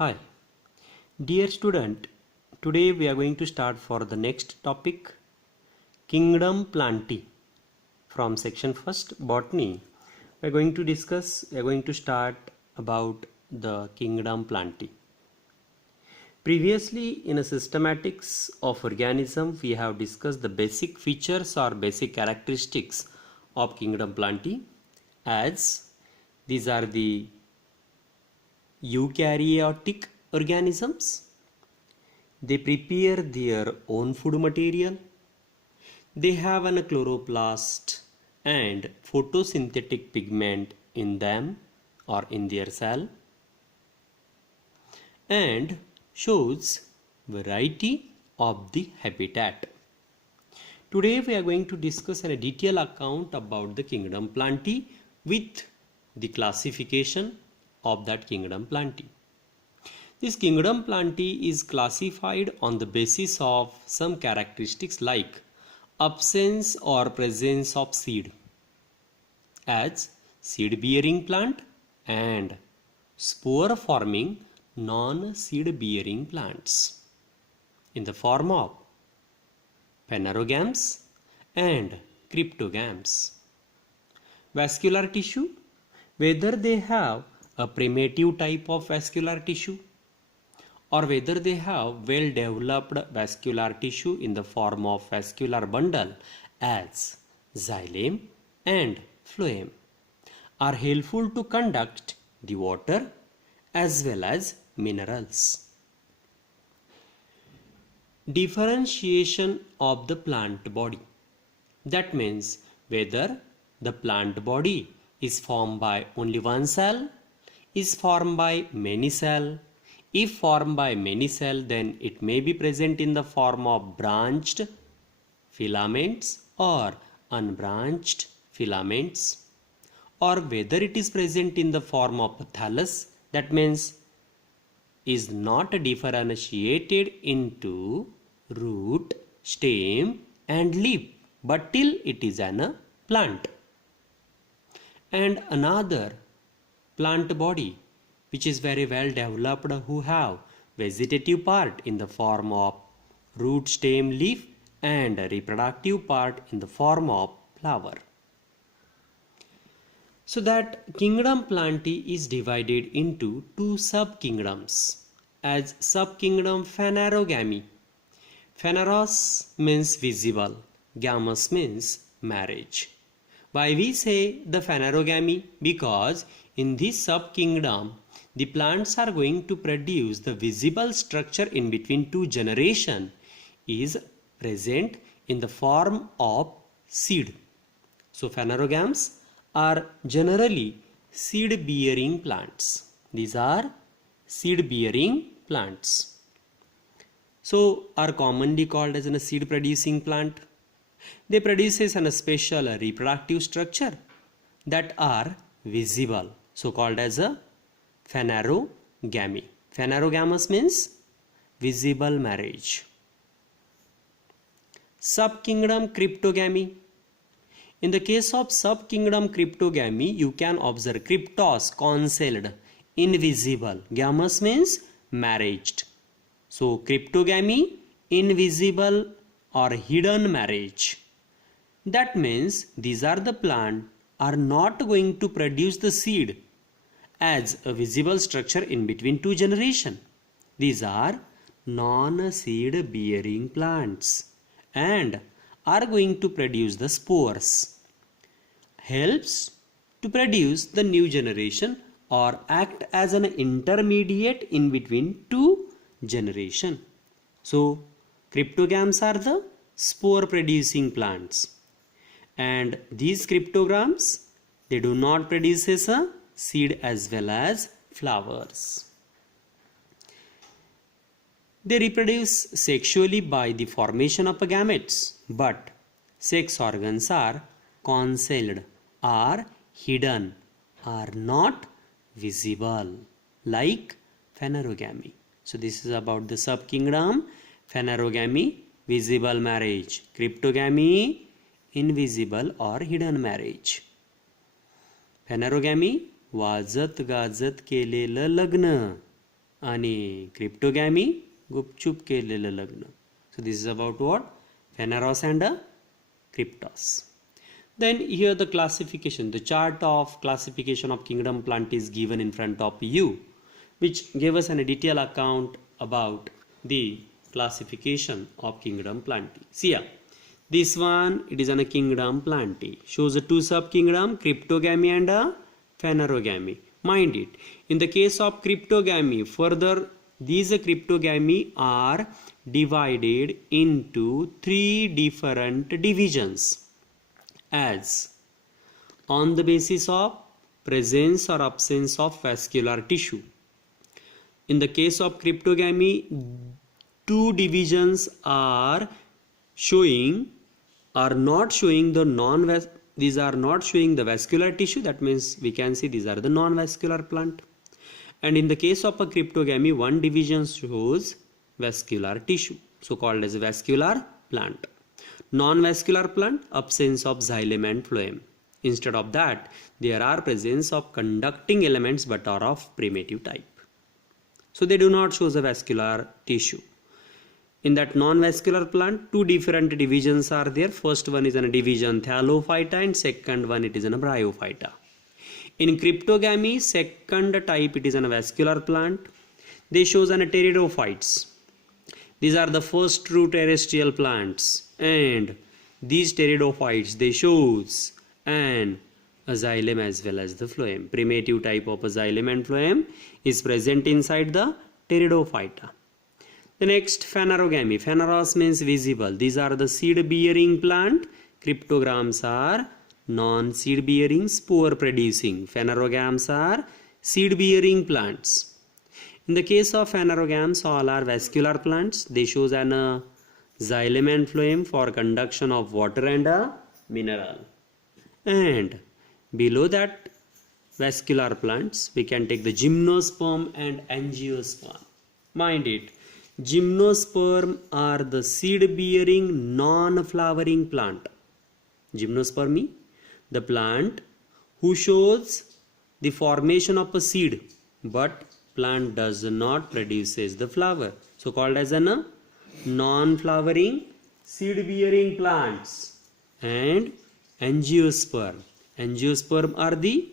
Hi, dear student. Today we are going to start for the next topic, Kingdom Plantae. From section first, Botany, we are going to start about the Kingdom Plantae. Previously, in a systematics of organism, we have discussed the basic features or basic characteristics of Kingdom Plantae, as these are the eukaryotic organisms. They prepare their own food material. They have a chloroplast and photosynthetic pigment in them or in their cell, and shows variety of the habitat. Today we are going to discuss a detailed account about the Kingdom Plantae with the classification of that Kingdom Plantae. This Kingdom Plantae is classified on the basis of some characteristics like absence or presence of seed, as seed bearing plant and spore forming non-seed bearing plants in the form of phanerogams and cryptogams. Vascular tissue, whether they have a primitive type of vascular tissue or whether they have well developed vascular tissue in the form of vascular bundle as xylem and phloem, are helpful to conduct the water as well as minerals. Differentiation of the plant body, that means whether the plant body is formed by only one cell, is formed by many cells. If formed by many cells, then it may be present in the form of branched filaments or unbranched filaments, or whether it is present in the form of thallus, that means is not differentiated into root, stem and leaf, but till it is a plant. And another plant body which is very well developed, who have vegetative part in the form of root, stem, leaf and reproductive part in the form of flower. So that Kingdom Plantae is divided into two subkingdoms, as subkingdom Phanerogamy. Phaneros means visible, gamous means marriage. Why we say the Phanerogamy? Because in this subkingdom the plants are going to produce the visible structure in between two generations is present in the form of seed. So phanerogams are generally seed bearing plants. These are seed bearing plants. So are commonly called as a seed producing plant. They produce a special reproductive structure that are visible, so called as a Phanerogamy. Phanerogamous means visible marriage. Subkingdom Cryptogamy. In the case of subkingdom Cryptogamy, you can observe cryptos, concealed, invisible. Gamous means marriaged. So cryptogamy, invisible or hidden marriage. That means these are the plant are not going to produce the seed as a visible structure in between two generations. These are non-seed bearing plants and are going to produce the spores. Helps to produce the new generation or act as an intermediate in between two generations. So cryptogams are the spore producing plants, and these cryptogams, they do not produce a seed as well as flowers. They reproduce sexually by the formation of gametes, but sex organs are concealed, are hidden, are not visible, like phanerogamy. So this is about the subkingdom. Phanerogamy, visible marriage. Cryptogamy, invisible or hidden marriage. Phanerogamy, वाजत गाजत केलेलं लग्न. आणि क्रिप्टोगॅमी गुपचूप केलेलं लग्न. So this is about what? Phaneros and Cryptos. Then here the classification, the chart of classification of kingdom plant is given in front of you, which gave us a detailed account about the classification of kingdom plant. See here, this one, it is a kingdom plant. Shows the two sub-kingdom, cryptogamy and phanerogamy. Mind it, in the case of cryptogamy, further these cryptogamy are divided into three different divisions as on the basis of presence or absence of vascular tissue. In the case of cryptogamy, two divisions are showing or not showing the these are not showing the vascular tissue. That means we can see these are the non-vascular plant. And in the case of a cryptogamy, one division shows vascular tissue, so called as vascular plant. Non-vascular plant, absence of xylem and phloem. Instead of that, there are presence of conducting elements but are of primitive type. So they do not show the vascular tissue. In that non-vascular plant, two different divisions are there. First one is a division Thallophyta and second one it is a Bryophyta. In cryptogamy, second type it is a vascular plant. They shows an pteridophytes. These are the first true terrestrial plants, and these pteridophytes they shows an xylem as well as the phloem. Primitive type of xylem and phloem is present inside the pteridophyta. The next phanerogamy. Phaneros means visible. These are the seed bearing plant. Cryptograms are non-seed bearing, spore producing. Phanerogams are seed bearing plants. In the case of phanerogams, all are vascular plants. They shows an xylem and phloem for conduction of water and a mineral. And below that vascular plants, we can take the gymnosperm and angiosperm. Mind it, gymnosperm are the seed bearing non-flowering plant. Gymnospermy, the plant who shows the formation of a seed, but plant does not produces the flower, so called as a non-flowering seed bearing plants. And angiosperm, angiosperm are the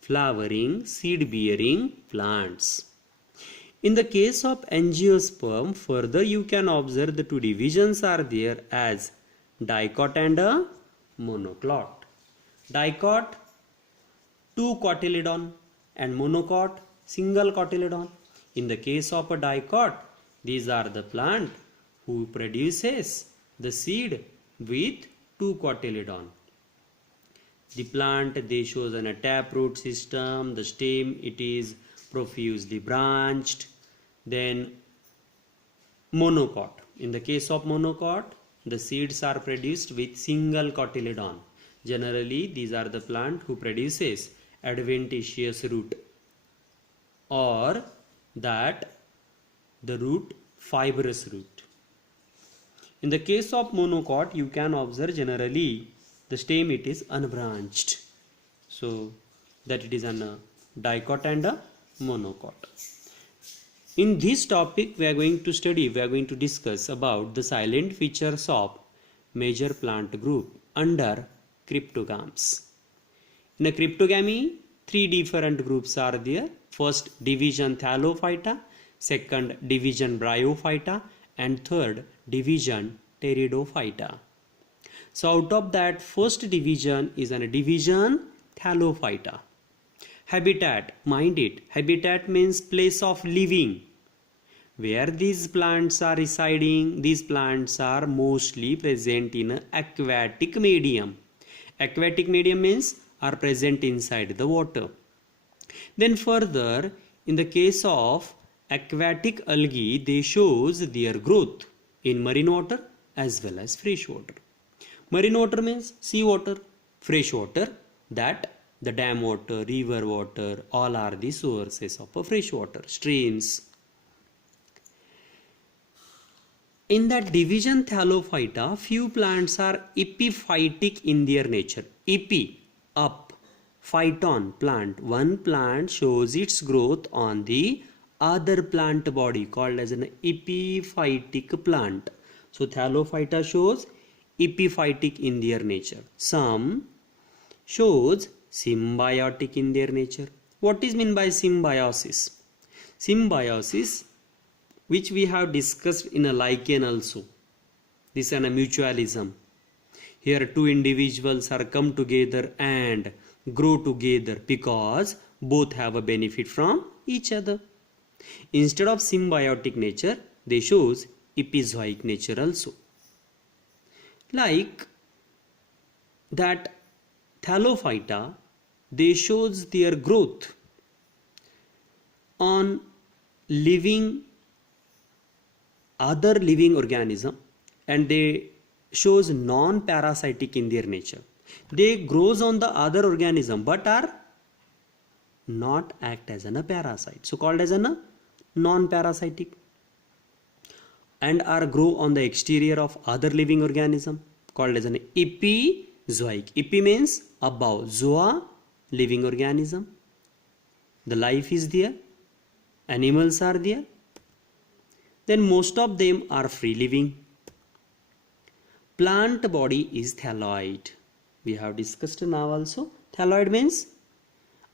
flowering seed bearing plants. In the case of angiosperm, further you can observe the two divisions are there as dicot and a monoclot. Dicot, two cotyledon, and monocot, single cotyledon. In the case of a dicot, these are the plant who produces the seed with two cotyledon. The plant they shows an taproot system. The stem it is profusely branched. Then monocot. In the case of monocot, the seeds are produced with single cotyledon. Generally, these are the plant who produces adventitious root, or that the root fibrous root. In the case of monocot, you can observe generally the stem it is unbranched, so that it is a dicot and a monocot. In this topic we are going to discuss about the silent features of major plant group under cryptogams. In a cryptogamy, three different groups are there. First division Thallophyta, second division Bryophyta, and third division Pteridophyta. So out of that, first division is a division Thallophyta. Habitat, mind it, habitat means place of living. Where these plants are residing, these plants are mostly present in aquatic medium. Aquatic medium means are present inside the water. Then further, in the case of aquatic algae, they shows their growth in marine water as well as fresh water. Marine water means sea water, fresh water, that the dam water, river water, all are the sources of fresh water, streams. In that division Thallophyta, few plants are epiphytic in their nature. Epi, up, phyton, plant. One plant shows its growth on the other plant body called as an epiphytic plant. So Thallophyta shows epiphytic in their nature. Some shows symbiotic in their nature. What is meant by symbiosis? Symbiosis, which we have discussed in a lichen also. This is a mutualism. Here two individuals are come together and grow together because both have a benefit from each other. Instead of symbiotic nature, they shows epizoic nature also. Like that Thallophyta, they shows their growth on living other living organism, and they shows non-parasitic in their nature. They grows on the other organism but are not act as a parasite, so called as a non-parasitic, and are grow on the exterior of other living organism called as an epizoic. Epi means above, zoa living organism, the life is there, animals are there, then most of them are free living. Plant body is thalloid. We have discussed now also. Thalloid means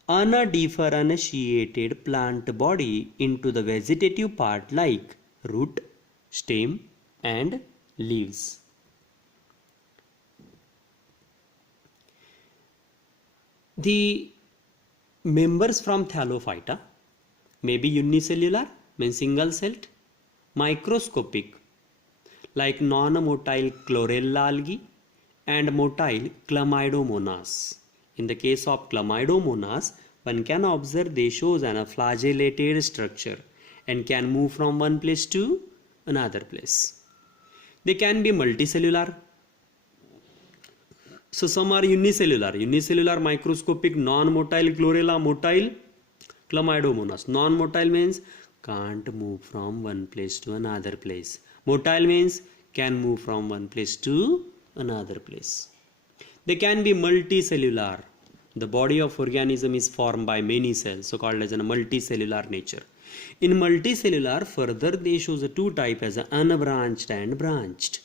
undifferentiated plant body into the vegetative part like root, stem and leaves. The members from Thallophyta may be unicellular, means single celled, microscopic like non-motile chlorella algae and motile Chlamydomonas. In the case of Chlamydomonas, one can observe they shows a flagellated structure and can move from one place to another place. They can be multicellular. So some are unicellular microscopic non-motile chlorella, motile Chlamydomonas. Non-motile means can't move from one place to another place. Motile means can move from one place to another place. They can be multicellular. The body of organism is formed by many cells, so called as a multicellular nature. In multicellular, further they shows a two type as unbranched and branched.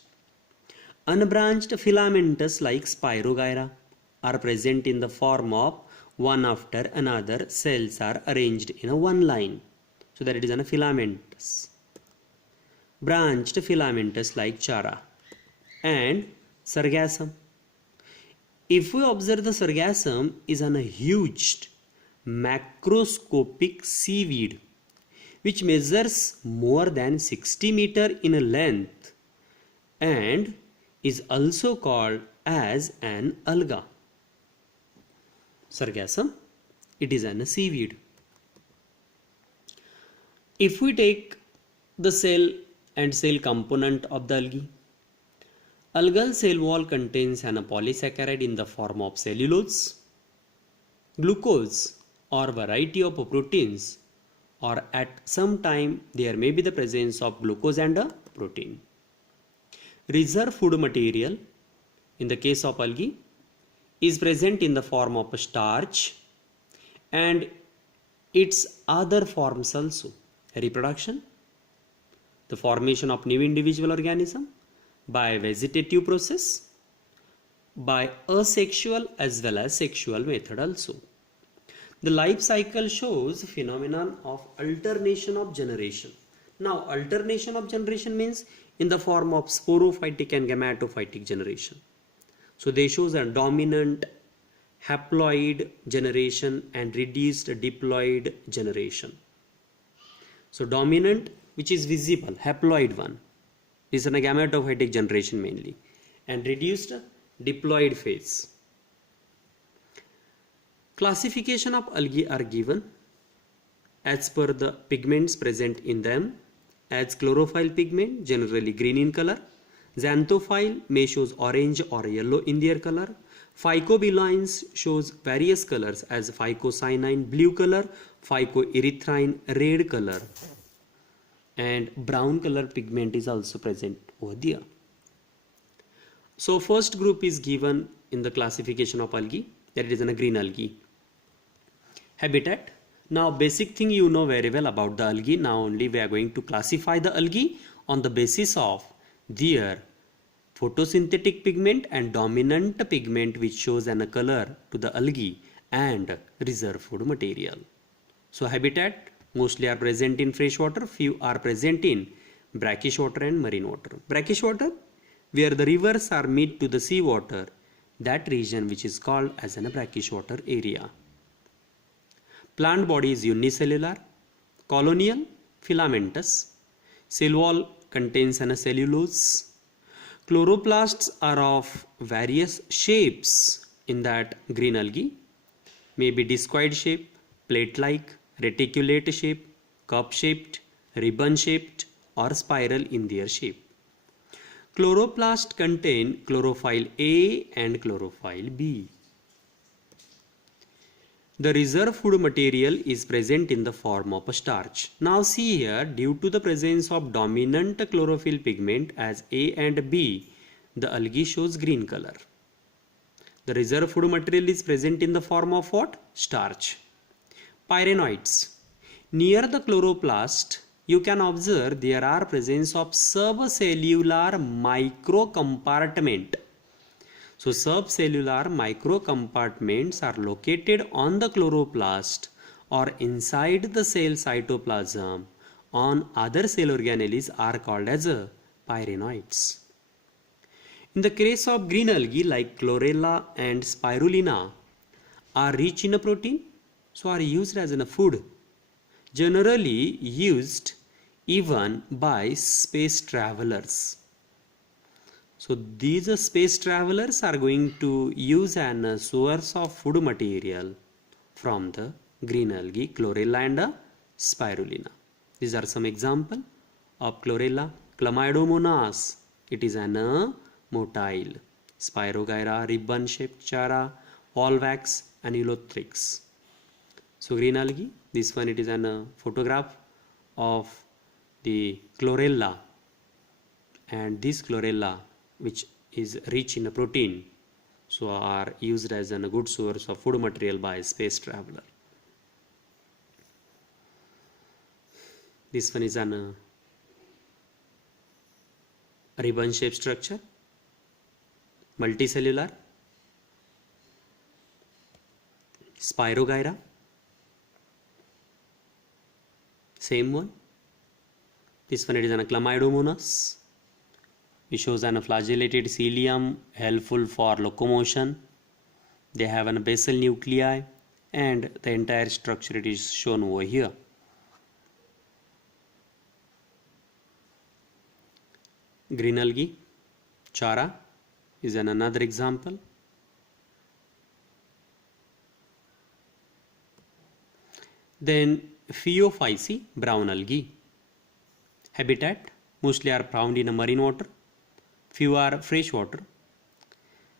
Unbranched filamentous like Spirogyra are present in the form of one after another cells are arranged in a one line. So that it is a filamentous. Branched filamentous like Chara and Sargassum. If we observe, the Sargassum is a huge macroscopic seaweed which measures more than 60 meters in length and is also called as an alga. Sargassum, it is a seaweed. If we take the cell and cell component of the algae, algal cell wall contains a polysaccharide in the form of cellulose, glucose or variety of proteins, or at some time there may be the presence of glucose and a protein. Reserve food material in the case of algae is present in the form of starch and its other forms also. Reproduction, the formation of new individual organism by vegetative process, by asexual as well as sexual method also. The life cycle shows phenomenon of alternation of generation. Now alternation of generation means in the form of sporophytic and gametophytic generation. So they shows a dominant haploid generation and reduced diploid generation. So dominant, which is visible, haploid one, is in a gametophytic generation mainly, and reduced diploid phase. Classification of algae are given as per the pigments present in them, as chlorophyll pigment generally green in color, xanthophyll may shows orange or yellow in their color, phycobilines shows various colors as phycocyanine blue color, phycoerythrine red color, and brown color pigment is also present over there. So first group is given in the classification of algae, that is in a green algae. Habitat, Now basic thing you know very well about the algae. Now only we are going to classify the algae on the basis of their photosynthetic pigment and dominant pigment which shows a color to the algae and reserve food material. So habitat mostly are present in fresh water, few are present in brackish water and marine water. Brackish water where the rivers are meet to the sea water, that region which is called as a brackish water area. Plant body is unicellular, colonial, filamentous. Cell wall contains a cellulose. Chloroplasts are of various shapes in that green algae, may be discoid shape, plate-like, reticulate shape, cup-shaped, ribbon-shaped or spiral in their shape. Chloroplast contain chlorophyll A and chlorophyll B. The reserve food material is present in the form of a starch. Now see here, due to the presence of dominant chlorophyll pigment as A and B, the algae shows green color. The reserve food material is present in the form of what? Starch. Pyrenoids. Near the chloroplast, you can observe there are presence of subcellular microcompartment. So subcellular microcompartments are located on the chloroplast or inside the cell cytoplasm on other cell organelles are called as pyrenoids. In the case of green algae like chlorella and spirulina are rich in a protein, so are used as a food, generally used even by space travelers. So these space travelers are going to use an source of food material from the green algae, chlorella and spirulina. These are some example of chlorella. Chlamydomonas, it is an motile. Spirogyra, ribbon-shaped chara, Volvax, Annulothrix. So green algae, this one it is an photograph of the chlorella, and this chlorella which is rich in a protein, so are used as a good source of food material by space traveler. This one is an ribbon shaped structure, multicellular, Spirogyra, same one. This one it is an Chlamydomonas. It shows an flagellated cilium helpful for locomotion. They have an basal nuclei and the entire structure it is shown over here. Green algae, chara is another example. Then Phaeophyce, brown algae. Habitat mostly are found in a marine water. Few are fresh water.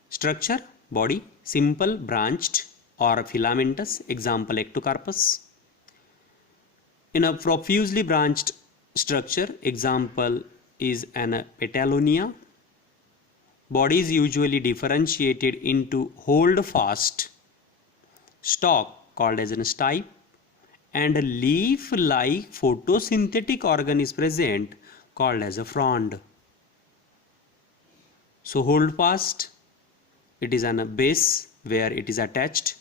Structure, body, simple, branched or filamentous, example Ectocarpus. In a profusely branched structure, example is an Petalonia. Body is usually differentiated into hold-fast stalk called as a stipe, and a leaf-like photosynthetic organ is present called as a frond. So hold fast, it is on a base where it is attached,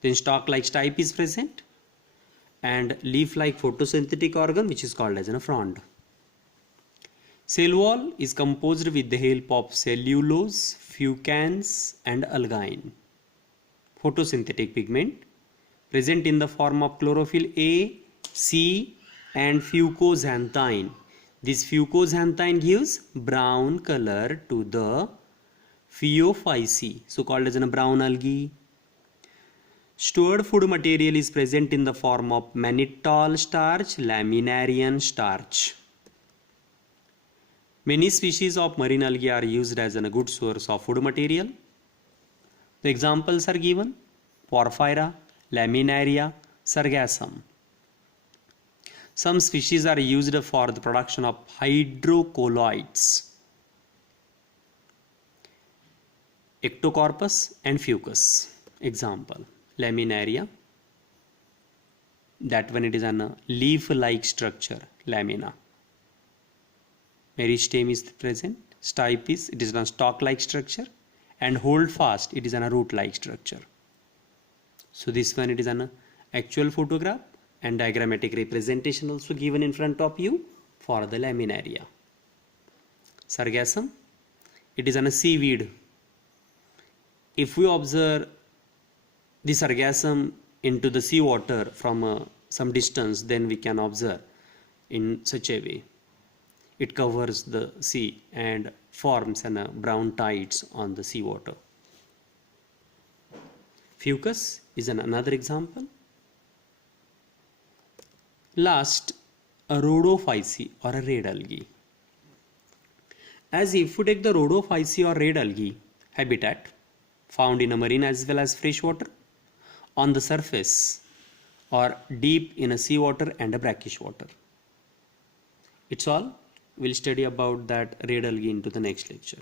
then stalk-like stipe is present, and leaf-like photosynthetic organ which is called as a frond. Cell wall is composed with the help of cellulose, fucans and algine. Photosynthetic pigment present in the form of chlorophyll A, C and fucoxanthine. This fucoxanthine gives brown color to the Phaeophyce, so called as a brown algae. Stored food material is present in the form of mannitol starch, laminarian starch. Many species of marine algae are used as a good source of food material. The examples are given: Porphyra, Laminaria, Sargassum. Some species are used for the production of hydrocolloids, Ectocarpus and Fucus. Example: Laminaria, That one it is an leaf-like structure, lamina. Meristem is present. Stipe is, it is a stalk-like structure, and hold fast, it is a root-like structure. So this one it is an actual photograph and diagrammatic representation also given in front of you for the laminaria. Sargassum, it is a seaweed. If we observe the sargassum into the sea water from some distance, then we can observe in such a way. It covers the sea and forms brown tides on the sea water. Fucus is another example. Last, a rhodophyce or a red algae. As if we take the rhodophyce or red algae habitat found in a marine as well as fresh water, on the surface or deep in a sea water and a brackish water. It's all. We'll study about that red algae into the next lecture.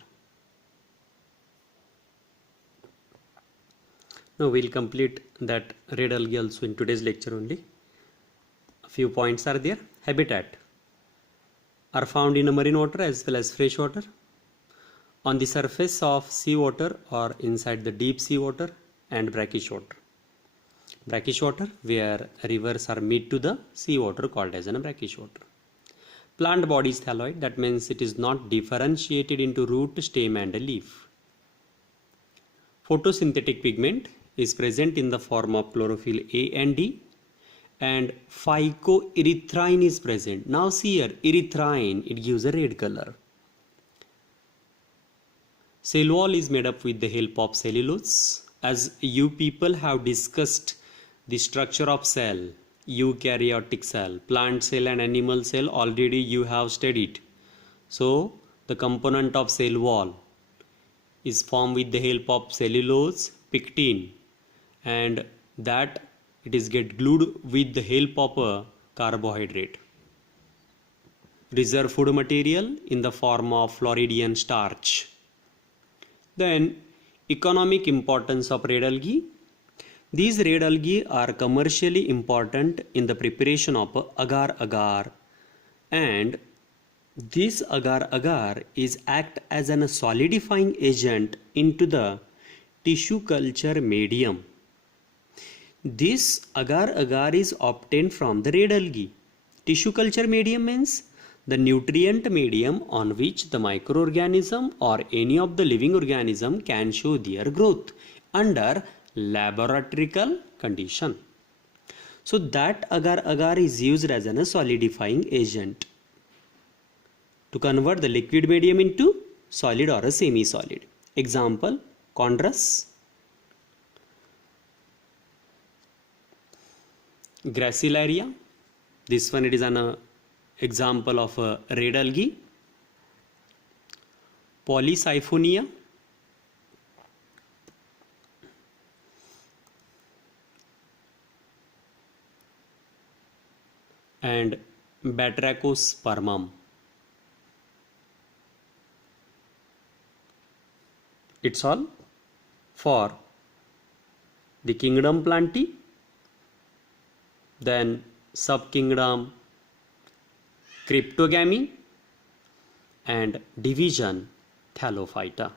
Now we'll complete that red algae also in today's lecture only. A few points are there. Habitat are found in a marine water as well as fresh water, on the surface of sea water or inside the deep sea water and brackish water. Brackish water where rivers are meet to the sea water called as a brackish water. Plant body is thalloid, that means it is not differentiated into root, stem and a leaf. Photosynthetic pigment is present in the form of chlorophyll A and D, and phycoerythrin is present. Now see here, erythrin, it gives a red color. Cell wall is made up with the help of cellulose. As you people have discussed the structure of cell, eukaryotic cell, plant cell and animal cell already you have studied. So the component of cell wall is formed with the help of cellulose, pectin, and that it is get glued with the help of a carbohydrate. Reserve food material in the form of Floridian starch. Then economic importance of red algae. These red algae are commercially important in the preparation of agar-agar, and this agar-agar is act as a solidifying agent into the tissue culture medium. This agar-agar is obtained from the red algae. Tissue culture medium means the nutrient medium on which the microorganism or any of the living organism can show their growth under laboratorical condition. So that agar-agar is used as a solidifying agent to convert the liquid medium into solid or a semi-solid. Example, chondrus, gracilaria. This one it is an example of a red algae. Polysiphonia, and Batrachospermum. It's all for the kingdom Plantae, then subkingdom Cryptogamy, and division Thallophyta.